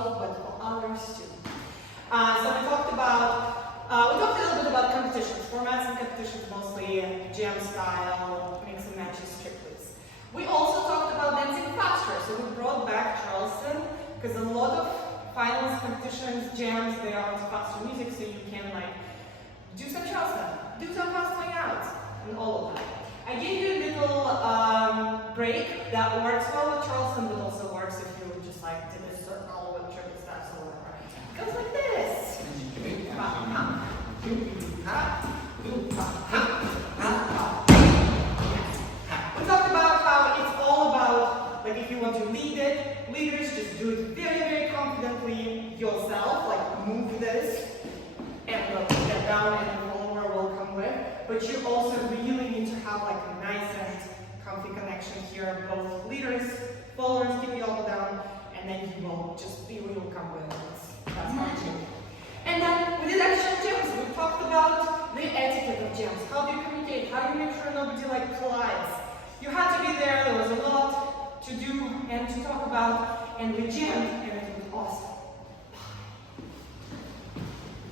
yourself, but for others too. So we talked a little bit about competitions, formats and competitions, mostly jam style, mix and matches, triples. We also talked about dancing faster, so we brought back Charleston, because a lot of finals, competitions, jams, they are on faster music, so you can like do some Charleston, do some fast swing out, and all of that. I gave you a little break that works well with Charleston, but also works if you just like did a circle with triple steps or whatever. It goes like this. We talked about how it's all about, like if you want to lead it, leaders just do it very, very confidently yourself, like move this, and look, get down and the follower will come with. But you also really need to have like a nice and comfy connection here. Both leaders, followers give you all down, and then you will come with it. That's magic. And then we did actual jams. We talked about the etiquette of jams. How do you communicate? How do you make sure nobody like collides? You had to be there. There was a lot to do and to talk about, and we jammed.